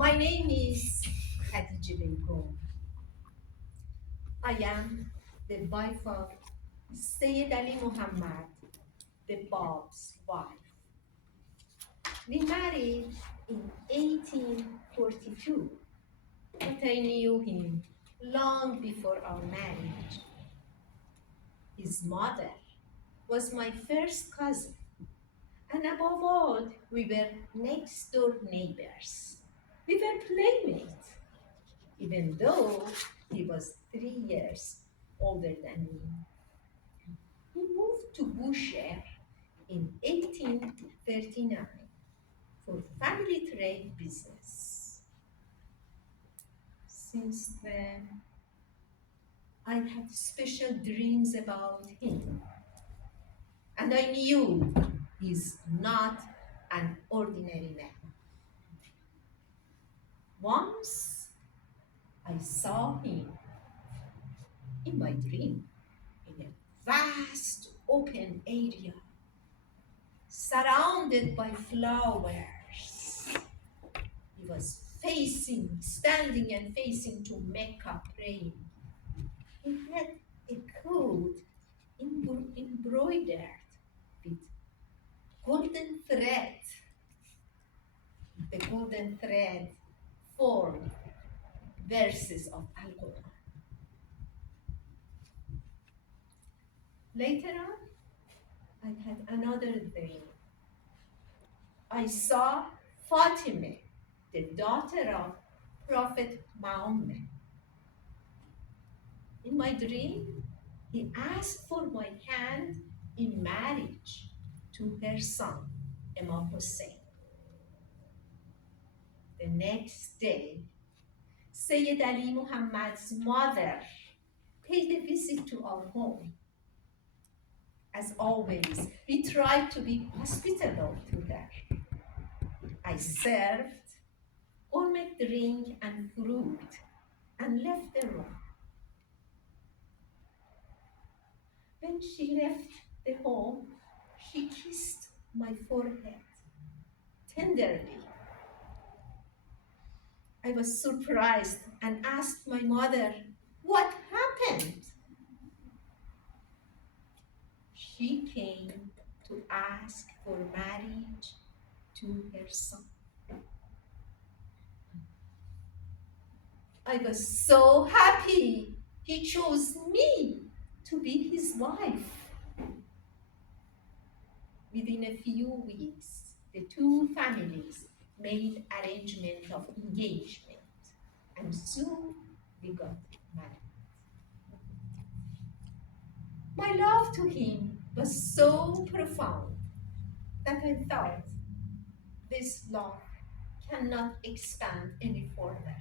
My name is Khadijih Bagum. I am the wife of Sayyid Ali Muhammad, the Bab's wife. We married in 1842, but I knew him long before our marriage. His mother was my first cousin, and above all, we were next door neighbors. We were playmates, even though he was 3 years older than me. He moved to Bushehr in 1839 for family trade business. Since then, I had special dreams about him, and I knew he's not an ordinary man. Once I saw him in my dream in a vast open area surrounded by flowers. He was standing and facing to Mecca praying. He had a coat embroidered with golden thread. The golden thread formed verses of Al-Quran. Later on, I had another dream. I saw Fatima, the daughter of Prophet Muhammad. In my dream, he asked for my hand in marriage to her son, Imam Hussein. The next day, Sayyid Ali Muhammad's mother paid a visit to our home. As always, we tried to be hospitable to her. I served warm drink and fruit and left the room. When she left the home, she kissed my forehead tenderly. I was surprised and asked my mother, "What happened?" She came to ask for marriage to her son. I was so happy. He chose me to be his wife. Within a few weeks, the two families made arrangement of engagement, and soon we got married. My love to him was so profound that I thought this love cannot expand any further.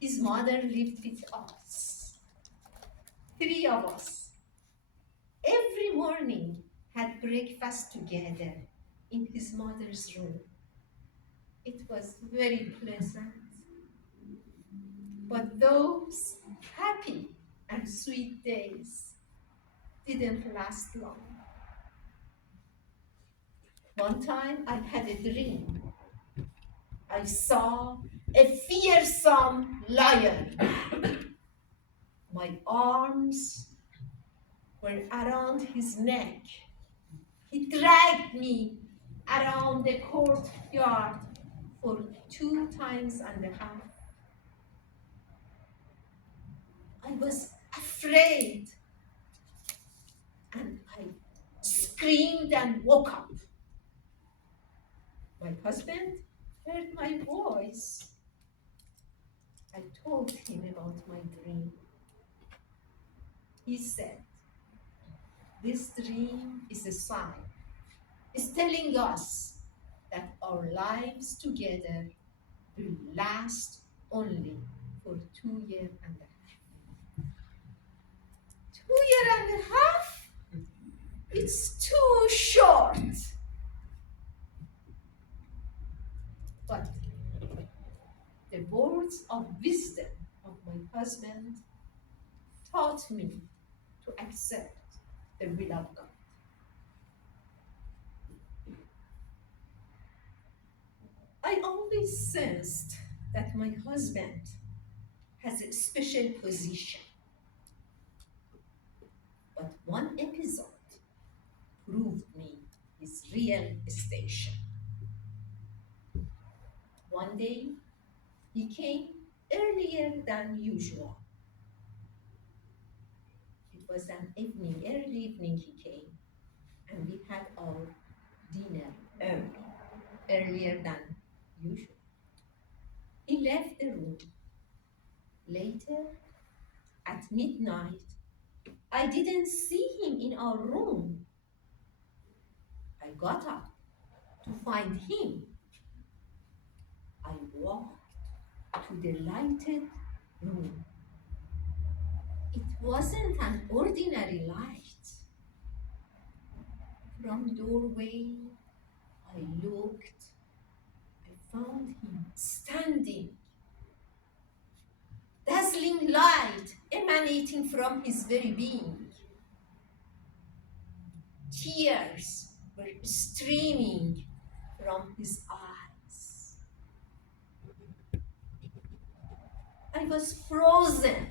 His mother lived with us, 3 of us. Every morning had breakfast together in his mother's room. It was very pleasant. But those happy and sweet days didn't last long. One time I had a dream. I saw a fearsome lion. My arms were around his neck. He dragged me around the courtyard for 2.5 times. I was afraid and I screamed and woke up. My husband heard my voice. I told him about my dream. He said, "This dream is a sign. It's telling us that our lives together will last only for 2 years and a half." 2 years and a half? It's too short. But the words of wisdom of my husband taught me to accept the will of God. I always sensed that my husband has a special position. But one episode proved me his real station. One day, he came earlier than usual. It was an evening, early evening he came, and we had our dinner earlier than usual. He left the room. Later, at midnight, I didn't see him in our room. I got up to find him. I walked to the lighted room. It wasn't an ordinary light. From doorway, I looked. I found him standing. Dazzling light emanating from his very being. Tears were streaming from his eyes. I was frozen,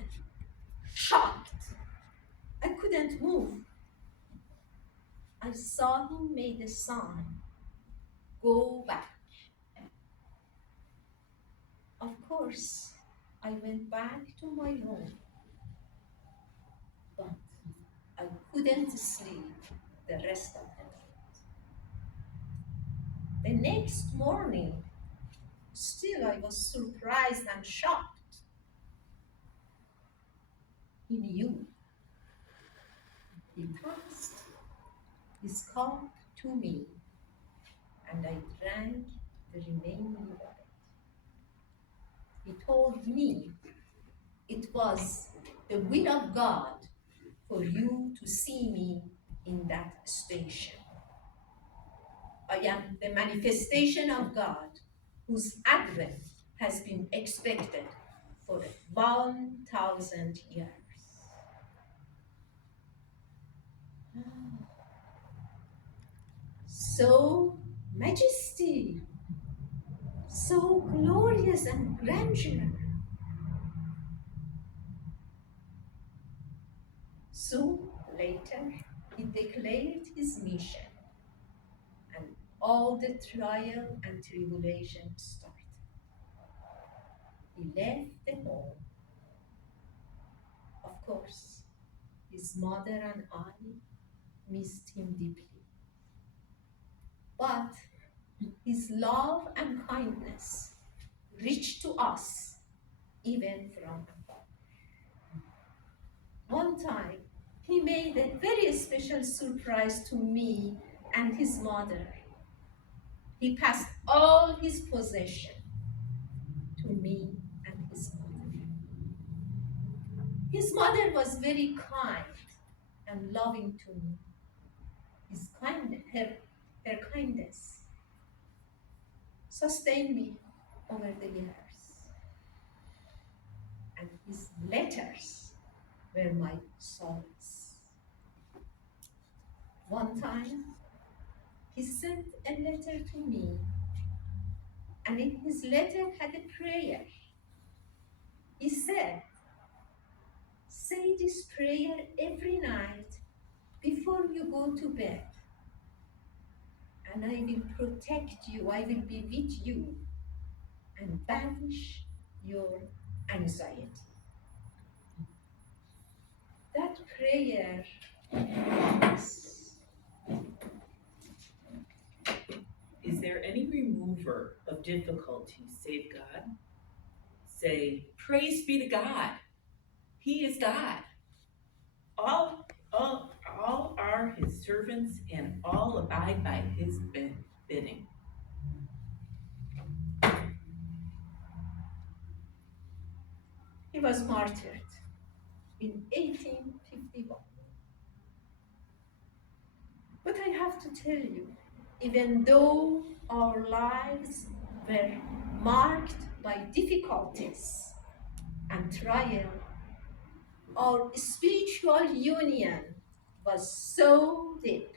shocked. I couldn't move. I saw him make a sign, go back. Of course, I went back to my room, but I couldn't sleep the rest of the night. The next morning, still I was surprised and shocked. He knew. He passed his cup to me, and I drank the remaining of it. He told me it was the will of God for you to see me in that station. I am the manifestation of God, whose advent has been expected for 1,000 years. So majesty, so glorious and grandeur. Soon later, he declared his mission, and all the trial and tribulation started. He left the home. Of course, his mother and I missed him deeply. But his love and kindness reached to us even from afar. One time, he made a very special surprise to me and his mother. He passed all his possession to me and his mother. His mother was very kind and loving to me. Her kindness sustained me over the years. And his letters were my solace. One time, he sent a letter to me, and in his letter had a prayer. He said, "Say this prayer every night before you go to bed, and I will protect you, I will be with you, and banish your anxiety." That prayer is, "Is there any remover of difficulties save God? Say, praise be to God. He is God. All are his servants, and all abide by his bidding." he was martyred in 1851. But I have to tell you, even though our lives were marked by difficulties and trial, our spiritual union was so deep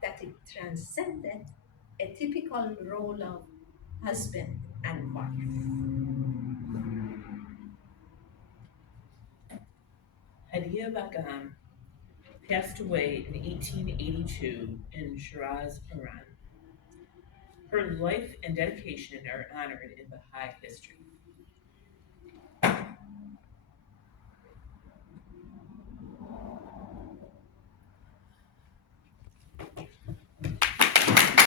that it transcended a typical role of husband and wife. Khadijih Bagum passed away in 1882 in Shiraz, Iran. Her life and dedication are honored in Baha'i history.